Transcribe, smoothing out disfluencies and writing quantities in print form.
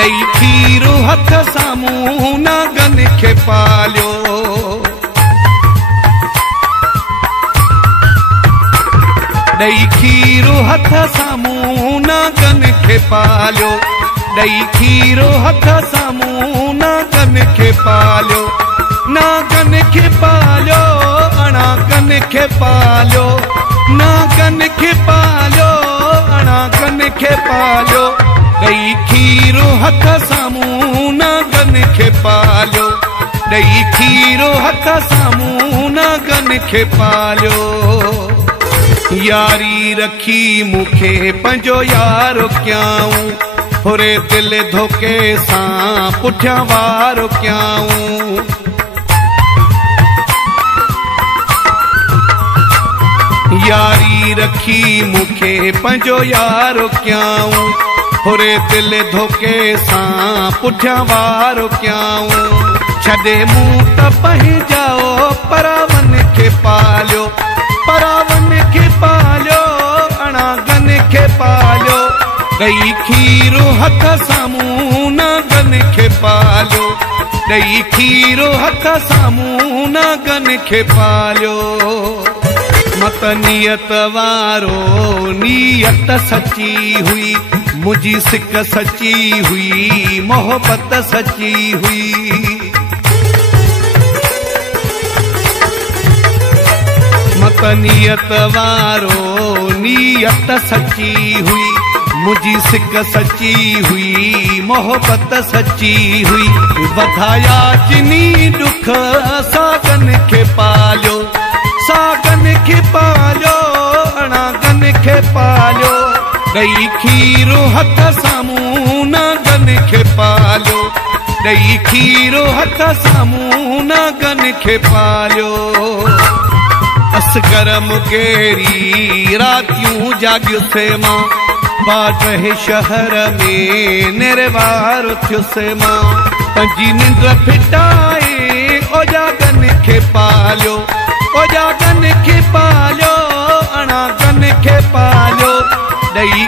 ॾई खीरु हथ साम्हूं नागन खे पालियो। ॾई खीरु हथ साम्हूं नागन खे पालियो। ॾई खीरु हथ साम्हूं नागन खे पालियो। नागन खे पालियो, अणागन खे पालियो। नागन खे पालियो, अणागन खे पालियो। ॾई खीरु हथ साम्हूं नागन खे पालियो। ॾई खीरु हथ साम्हूं नागन खे पालियो। यारी रखी मूंखे पंहिंजो यारो कयाऊं, होरे दिल धोखे सां पुठियां वारो कयाऊं। यारी रखी मूंखे पंहिंजो यारो कयाऊं, होरे दिल धोखे सां पुठियां वारो कयाऊं। छॾे मूं त पंहिंजाओ परावन खे पालियो। परावन खे पालियो, अणागन खे पालियो। ॾई खीरु हथ साम्हूं नागन खे पालियो। ॾई खीरु हथ साम्हूं नागन खे पालियो। मत नियत वारो नियत सची हुई, मुंहिंजी सिक सची हुई, मोहबत सची हुई। मत नियत वारो नियत सची हुई, मुंहिंजी सिक सची हुई, मोहबत सची हुई। वधाया जिनी दुख सागन खे पालियो। सागन खे पालियो, अणागन खे पालियो। ॾई खीरु हथ साम्हूं नागन खे पालियो। ॾई खीरु हथ साम्हूं नागन खे पालियो। असगर मुकेरी रातियूं जाॻियुसि मां, बादे शहर में निर्वार थियुसि मां। पंहिंजी निंड फिटाए ओजागन खे पालियो। ओजागन खे पालियो, अणागन खे पालियो। ॾई